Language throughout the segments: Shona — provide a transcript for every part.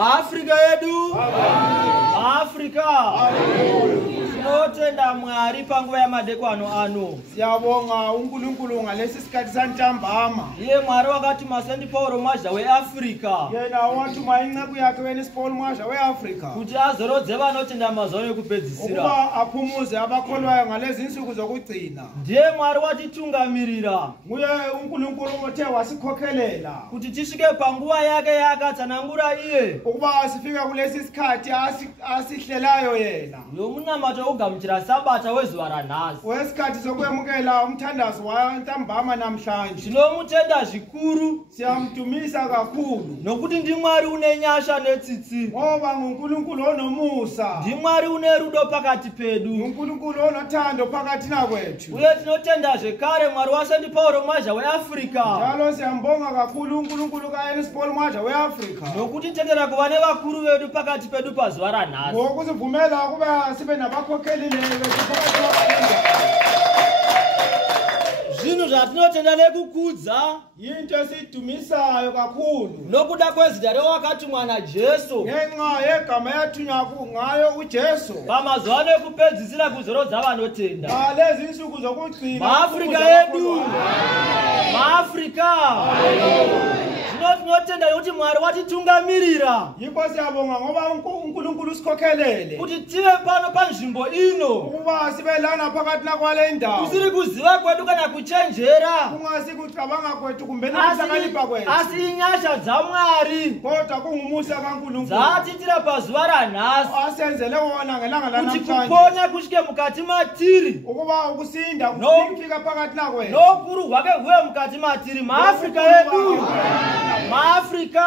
Africa yedu, Africa. Sinotenda Mwari panguva yamadekwana ano. Siyabonga uNkulunkulu ngalesi sikhathi santambama. Iye Mwari wakati masendi Paul Mwazha weAfrica. Yena wathuma inceku yakhe weNispol Mwazha weAfrica. Kuti azorodze vanotenda mazano ekupedzisira. Ukuba aphumuze abakholwayo ngalezi insuku zokugcina. Ndiye Mwari watitungamirira. Nguye uNkulunkulu othe wasikhokhelela. Kuti tisvike panguva yake yakatsanangura iye. Ukuba sifike kulesi sikhathi asihlelayo yena. Yomunamato ugamuchira sabata wezuva ranhasi. Wesikhathi sokwemukela umthandazo wantambama namhlanje. Tinomutenda zvikuru. Siyamdumisa kakhulu. Nokuti ndi Mwari une nyasha netsitsi. Ngoba nguNkulunkulu onomusa. Ndi Mwari une rudo pakati pedu. nguNkulunkulu onothando phakathi nakwethu. Uye tinotenda zvekare Mwari wasendi Paul Mwazha weAfrica. Njalo siyambonga kakhulu uNkulunkulu kaNispol Mwazha weAfrica. Nokuti tendera kuva nevakuru vedu pakati pedu pazuva ranhasi. Ngokusivumela ukuba sibe nabakhokheli phakathi kwabantu. Zvinhu zvatinotenda nekukudza yinto esidumisayo kakhulu. Nokuda kwezita rewakatumwa naJesu. Ngenxa yegama yathunywa ngayo uJesu. Pamazuva ekupedzisira kuzorodza vanotenda. Ngalezi insuku zokugcina. Maafrika yedu. Maafrika. Zvino tinotenda nokuti Mwari watitungamirira. Yiko siyabonga ngoba uNkulunkulu usikhokhelele. Kuti tive pano panzvimbo ino. Ukuba sibe lana phakathi nakwale ndawo. Kusiri kuziva kwedu kana kuchenjera. Kungasi kucabanga kwethu kumbe nokuhlakanipha kwethu. Asi inyasha dzaMwari. Kodwa kungumusa kaNkulunkulu. Dzatitira pazuva ranhasi. Asenzele wona ngelanga lanamhlanje. Kuti kuponya kusvike mukati matiri. Ukuba ukusinda kufika phakathi nakwethu. Nokuru hwake huye mukati matiri. Maafrika yedu. Maafrika.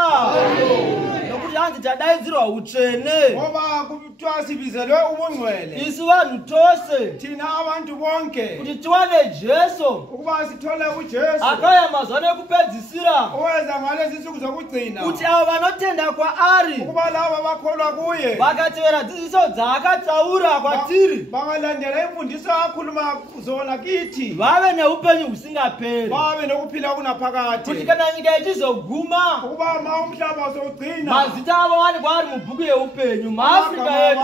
Nokuti hanzi tadaidzirwa utsvene. Ngoba kuthiwa sibizelwe ubungcwele. Isu vanhu tose. Thina abantu bonke. Kuti tiwane Jesu. Ukuba sithole uJesu. Akaya mazano ekupedzisira. Owenza ngalezi insuku zokugcina. Kuti avo vanotenda kwaari. Ukuba laba bakholwa kuye. Vakatevera dzidziso dzaakatsaura kwatiri. Bangalandela imfundiso akhuluma zona kithi. Vave neupenyu husingaperi. Vave nokuphila kunaphakade. Kuti kana nyika ichizoguma. Ukuba umhlaba uzogcina. Mazita avo vanikwa ari mubhuku yeupenyu. Maafrika yedu.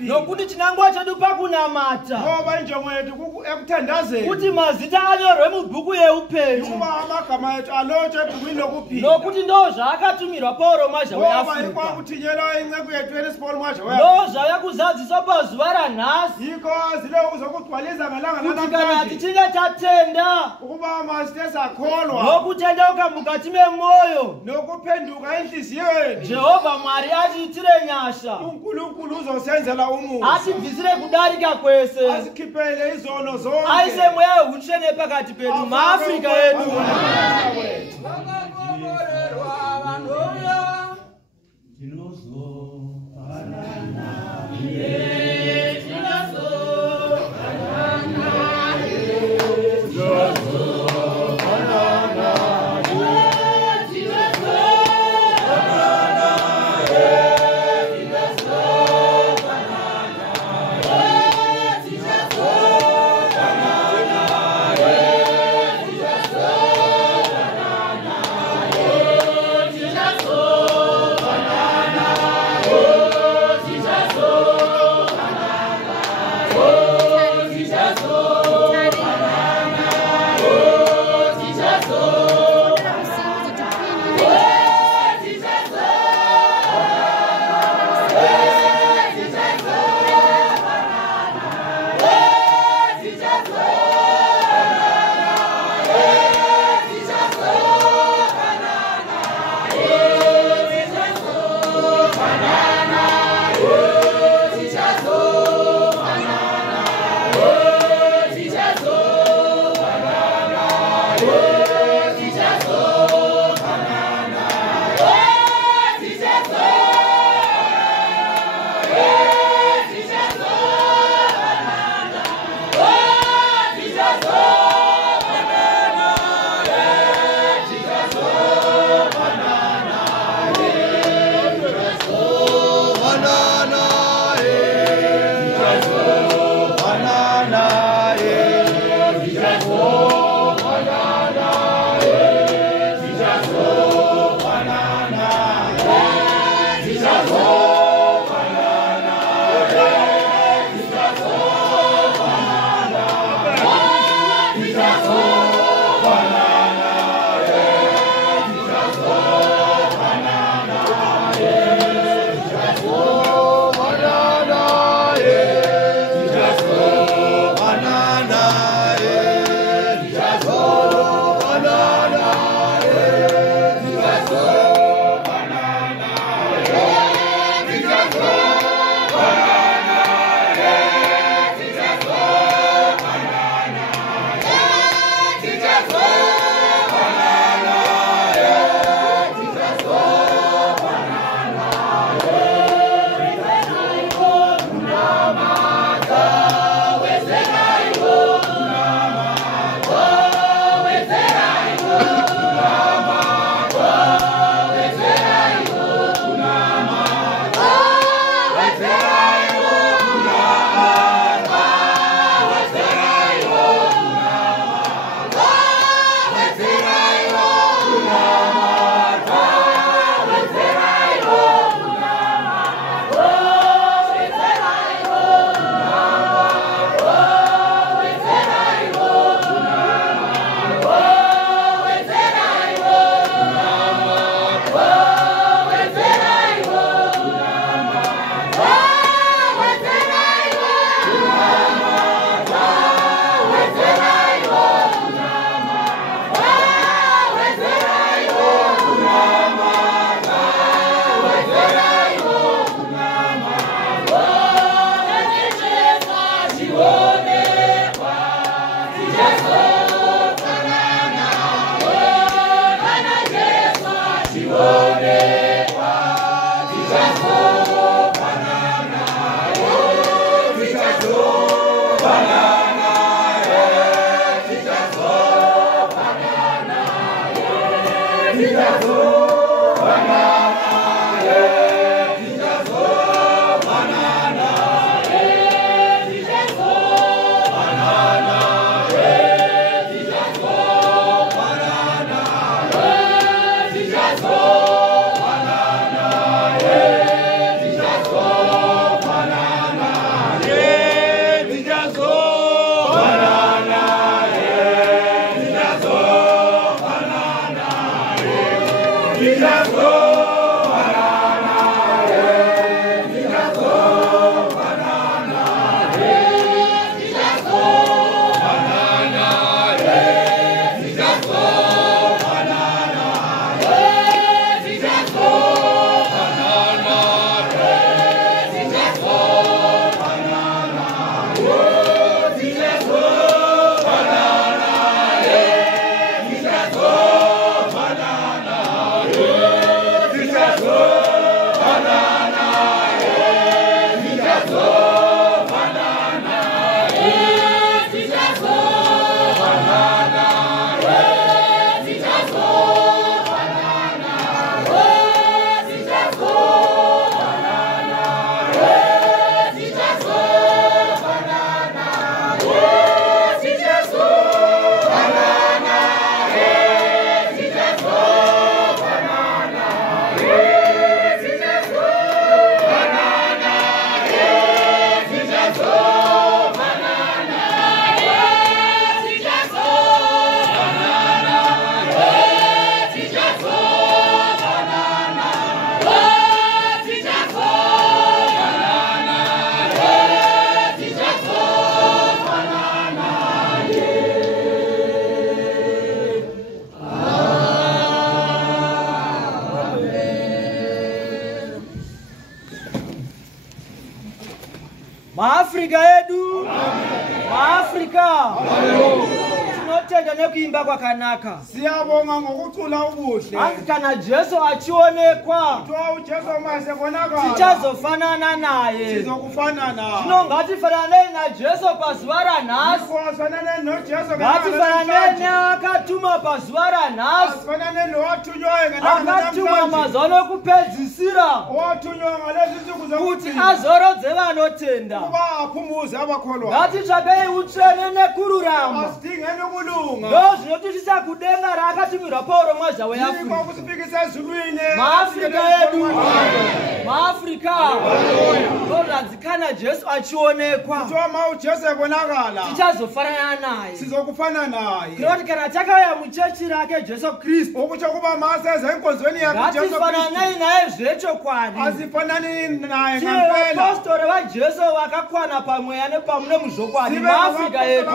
Nokuti chinangwa chedu pakunamata. Ngoba injongo yetu ekuthandazeni. Kuti mazita anyorwe mubhuku yeupenyu. Ukuba amagama ethu alotshwe ebhukwini lokuphila. Nokuti ndo zvaakatumirwa Paul Mwazha weAfrica. Ngoba ikwakuthiyelwa inceku yethu yeNispol Mwazha weAfrica. Ndo zvauya kuzadziswa pazuva ranhasi. Yiko zile uzokugcwalisa ngelanga kuti kana tichinge tatenda. Ukuba masite sakholwa. Nokutendeuka mukati memwoyo. Nokuphenduka enhliziyweni. Jehovha Mwari atiitire nyasha. masha. uNkulunkulu uzosenzela umuntu. Asibvisire kudarika kwese. Asikhiphele izono zonke. Ayise moya unshene phakathi pethu maAfrika ethu. Tinotenda nekuimba kwakanaka. Siyabonga ngokucula ubuhle. Asi kana Jesu achionekwa, Kuthiwa uJesu masebonakala. tichazofanana naye. Sizokufana naye. Zvino ngatifanane naJesu pazuva ranhasi. Asifanane noJesu Ngatifanane neakatuma pazuva ranhasi. Asifanane nowathunywayo Akatuma mazuva okupedzisira Wathunywa ngalezi nsuku kuti zokugcina. azorodze vanotenda. Kuba aphumuze abakholwayo. Ngatitsvakei utsvene nekururama. Asidingeni ukulunga. Ndo zvinotichisa kudenga raakatumirwa Pauro mwaja Yiko weAfrica. kusifikisa ezulwini. Maafrika yedu, Maafrika, ndozvanzi kana Jesu achionekwa, Kuthiwa ma uJesu ebonakala. tichazofanana naye. Sizokufana naye. Kuti kana takauya muchechi rake Jesu Kristu, Ukutsho kuba maseza enkonzweni yakhe uJesu Kristu. ngatifananei naye zvechokwadi. Asifanani naye Tive ngempela. vapostori vaJesu vakakwana pamweya nepamune muzvokwadi muAfrika yedu.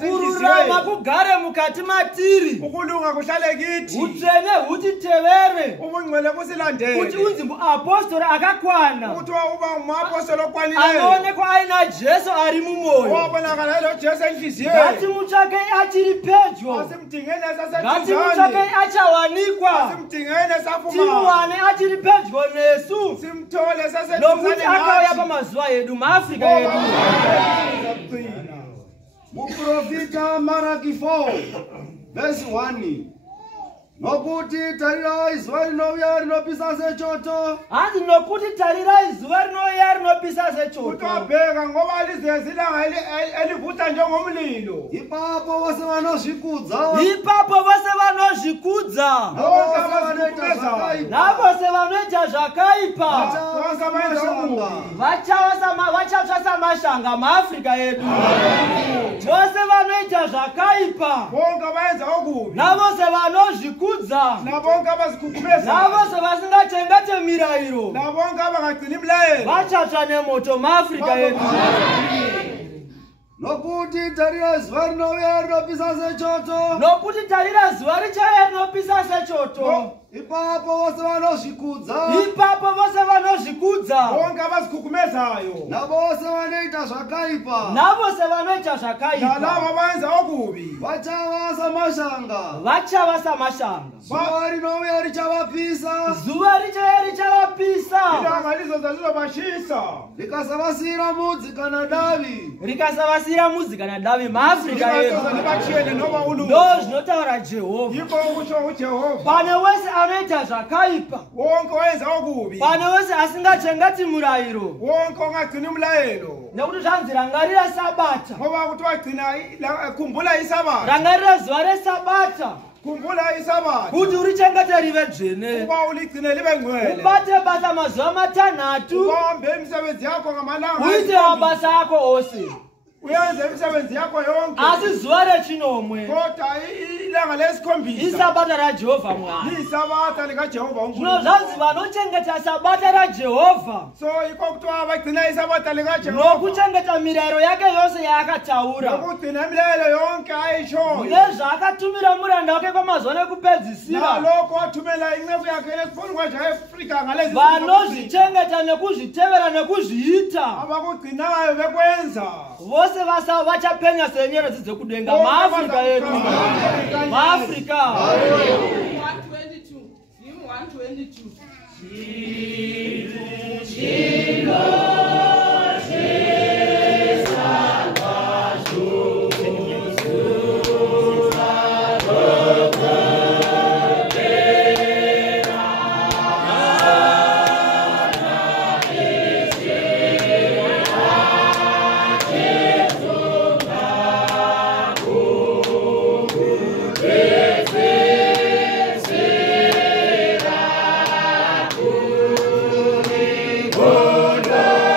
Kururama kugare mukati matiri, Ukulunga kuhlale kithi. utsvene hutitevere, Ubungcwele kuti busilandele. unzi muapostori akakwana, Kuthiwa uba umapostoli okwanileyo. anoonekwa aina Jesu ari mumwoyo. Wabonakala lo Jesu enhliziyweni. Ngatimutsvakei achiri pedyo, Asimdingeni ngatimutsvakei esaseduzane. achawanikwa, Asimdingeni esafuma. timuwane achiri pedyo nesu, Simthole nokuti esaseduzane akauya nathi. pamazuva edu muAfrika yedu. Muprofita Maraki 4 verse 1 nokuti tarira izuva rinouya rinopisa sechoto Hanzi nokuti tarirai zuva rinouya rinopisa sechoto, Kuthiwa ngoba lizeza ilanga elivutha njengomlilo. ipapo vose vanozvikudza ipapo vose vanozvikudza navose vanoita zvakaipa navose vanoita zvakaipa vachatsva samashanga muAfrika yedu. Vose vanoita zvakaipa Bonke abayenza okubi. navose vanozvikudza Nabonke abazikhukhumeza. navose vasingachengete mirayiro Nabonke abangagcini imilayelo. vachatsva nemoto muAfrika yedu. nokuti tarira izuva rinouya rinopisa sechoto Nokuti tarira zuva richauya rinopisa sechoto, ipapo vose vanozvikudza ipapo vose vanozvikudza Bonke abazikhukhumezayo. navose vanoita zvakaipa navose vanoita zvakaipa Nalabo abayenza okubi. vachava samashanga vachava samashanga. zuva rinouya richavapisa Zuva richauya richavapisa Ilanga lizoza lizobashisa. rikasavasiyira mudzi kana davi rikasavasiyira mudzi kana davi muAfrika yedu. Lizoza libachiyene noma Ndo uluva. zvinotaura Jehovha. Yiko ukutsho uJehova. Pane wese anoita zvakaipa, Wonke oyenza okubi. pane wese asingachengeti murayiro, Wonke ongagcini umlayelo. nekuti zvanzi rangarira Sabata, Ngoba kuthiwa gcina khumbula isabatha. rangarira zuva reSabata Khumbula isabatha. kuti urichengete rive dzvene, Uba uligcine libe ngcwele. ubate basa mazuva matanhatu, Uhambe imisebenzi yakho ngamalanga. uite mabasa ako ose, Uyenze imisebenzi yakho yonke. asi zuva rechinomwe Kodwa ilanga lesikhombisa. iSabata raJehovha Mwari. Liyisabatha likaJehova Zvino uNkulunkulu. zvanzi vanochengeta Sabata raJehovha So iko kuthiwa bagcina isabatha likaJehova. nokuchengeta mirayiro yake yose yaakataura Nokugcina imilayelo yonke ayishoyo. nezvaakatumira muranda wake kwamazuva ekupedzisira, Nalokho wathumela inceku yakhe esifuni kwaje eAfrika ngalezi vanozvichengeta nekuzvitevera nekuzviita, abakugcinayo bekwenza. vose vachapenya senyeredzi dzekudenga muAfrika yedu. muAfrika 122. Hymn 122. Oh,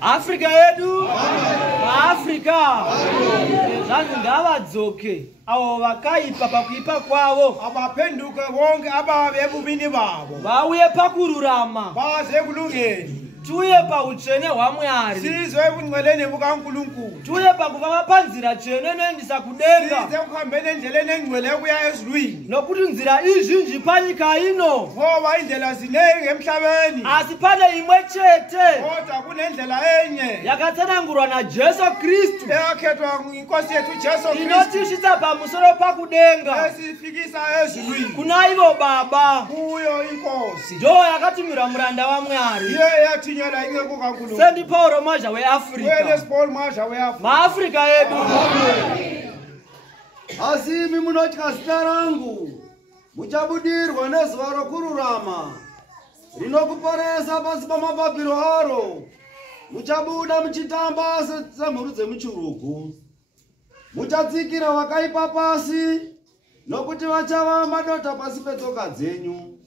Afrika yedu, Afrika. Zvanhu ngavadzoke avo vakaipa pakuipa kwavo, abaphenduke bonke abave ebubini babo, vauye pakururama, baze ekulungeni, tiuye pautsvene hwaMwari, sizwe ebungcweleni bukaNkulunkulu, tiuye pakufamba panzira tsvene inoendesa kudenga, size ekuhambeni endleleni engcwele ekuya ezulwini, nokuti nzira izhinji panyika ino, ngoba indlela ziningi emhlabeni, asi pane imwe chete kodwa kunendlela enye yakatsanangurwa naJesu Kristu eyakhethwa inkosi yethu Jesu Kristu inotisvitsa pamusoro pakudenga esifikisa ezulwini kuna ivo Baba. kuyo inkosi Ndiyo yakatumira muranda waMwari iye eyathunyelwa inceku kaNkulunkulu St. Paul Mazha weAfrika, Paul Mazha weAfrika maAfrika yedu. Asi imi munotya zita rangu, muchabudirwa nezuva rokururama rinokuporesa pasi pamapapiro aro. Muchabuda muchitamba semhuru dzemuchirugu, muchatsikira vakaipa pasi, nokuti vachava madota pasi petsoka dzenyu.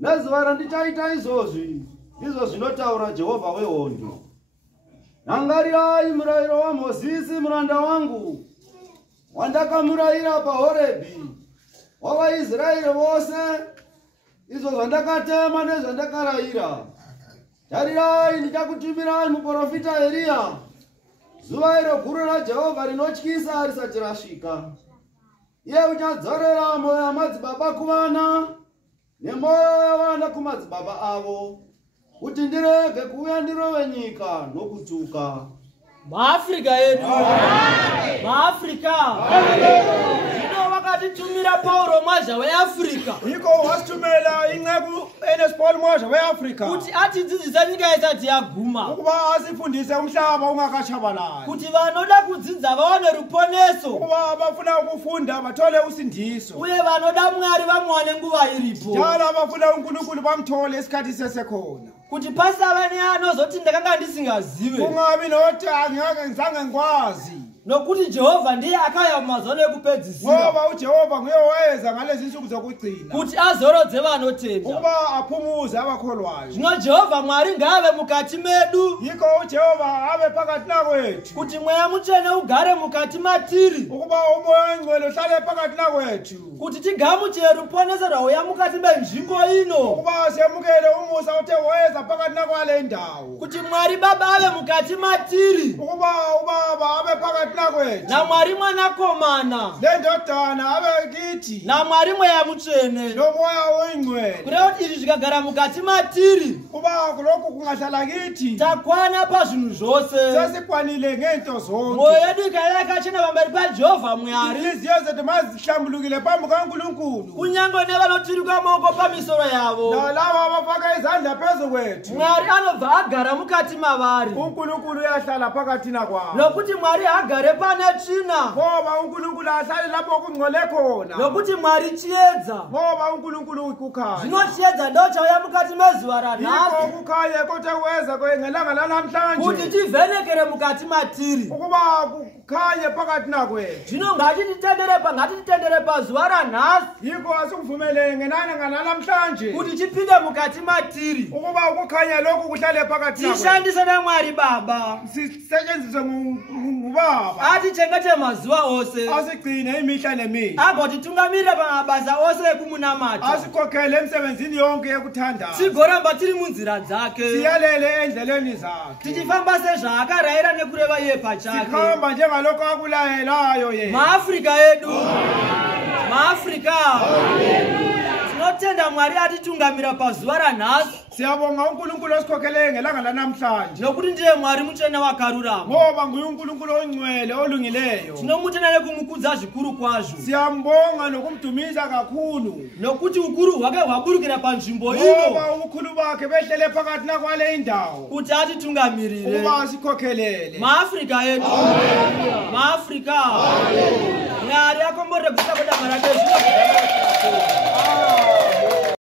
Nezuva randichaita izvozvi, ndizvo zvinotaura Jehovha wehondo. Rangarirai murayiro waMozisi muranda wangu, wandakamurayira paHorebhi, wavaIsraeri vose, izvo zvandakatema nezvandakarayira. Tarirai, ndichakutumirai muprofita Eria, zuva iro guru raJehovha rinotyisa risati rasvika. Iye uchadzorera mwoyo yamadzibaba kuvana, nemwoyo yavana kumadzibaba avo, kuti ndirege kuuya ndirove nyika nokutuka. maAfrika yedu, maAfrika. Zvino vakatitumira Paulo Mazha weAfrika iko wasithumela inceku Paul Mazha weAfrika kuti atidzidzise nyika isati yaguma, ukuba asifundise umhlaba ungakatshabalali, kuti vanoda kudzidza vaone ruponeso, ukuba abafuna ukufunda bathole usindiso, uye vanoda Mwari vamuwane nguva iripo, njalo abafuna uNkulunkulu bamthole isikhathi sesekhona, kuti pasava neanozoti ndakanga ndisingazive, kungabi nokuthi ngizange ngikwazi, nokuti Jehovha ndiye akauya mumazuva ekupedzisira, ngoba uJehova nguye wayeza ngalezi nsuku zokugcina kuti azorodze vanotenda. ukuba aphumuze abakholwayo. Zvino Jehovha Mwari ngaave mukati medu, Yiko uJehova abe phakathi nakwethu, kuti Mweya Mutsvene ugare mukati matiri, ukuba umoya ongcwele uhlale phakathi nakwethu, kuti tigamuchire ruponeso rwauya mukati menzvimbo ino, ukuba siyamukele umusa uthe wayeza phakathi nakwale ndawo, kuti Mwari Baba ave mukati matiri, ukuba ubaba abe phakathi nakwethu, naMwari Mwanakomana, lendodana abe kithi, naMwari Mweya Mutsvene, nomoya oyingcwele, kureva kuti izvi zvikagara mukati matiri, kuba lokhu kungahlala kithi takwana pazvinhu zvose. sesikwanile ngento zonke, Mwoyo yedu ikava yakachena pamberi paJehovha Mwari, inhliziyo zethu mazihlambulukile phambi kaNkulunkulu, kunyange nevanotirika maoko pamisoro yavo, nalabo abafaka izandla phezu kwethu, Mwari anobva agara mukati mavari, uNkulunkulu uyahlala phakathi nakwabo, nokuti Mwari agare pane tsvina, ngoba uNkulunkulu ahlale lapho kungcole khona, nokuti Mwari chiedza. ngoba uNkulunkulu ukukhanya. Zvino chiedza ndo chauya mukati mezuva ranhasi, Yiko kukhanya kote kuweza ngelanga kuti lanamhlanje, tivhenekere mukati matiri. ukuba kukhanye phakathi nakwethu. Zvino ngatititendere pazuva ranhasi Yiko asikuvumeleke ngenanga namhlanje kuti chipinde mukati matiri, ukuba ukukhanya lokhu kuhlale phakathi nakwethu, tishandise naMwari Baba, sisetshenziswe ngubaba, atichengete mazuva ose, asigcine imihla nemihla, agotitungamirira pamabasa ose ekumunamata, asikhokhele emsebenzini yonke yokuthandaza, tigoramba tiri munzira dzake, siyalele endleleni zakhe, tichifamba sezvaakarayira nekureva iye pachake. sikhamba njengalokho akulayelayo yena. maAfrika yedu, maAfrika. tinotenda Mwari atitungamira pazuva ranhasi. Siyabonga uNkulunkulu osikhokhele ngelanga lanamhlanje. Nokuti ndiye Mwari mutsvene wakarurama. Ngoba nguye uNkulunkulu ongcwele olungileyo. Tinomutenda nekumukudza zvikuru kwazvo. Siyambonga nokumdumisa kakhulu. Nokuti ukuru hwake hwaburukira panzvimbo ino. Ngoba ubukhulu bakhe behlele phakathi nakwale indawo. Kuti atitungamirire. Ukuba asikhokhelele. Maafrika yedu. Maafrika. Mwari akomborere kusakoda marake zvino.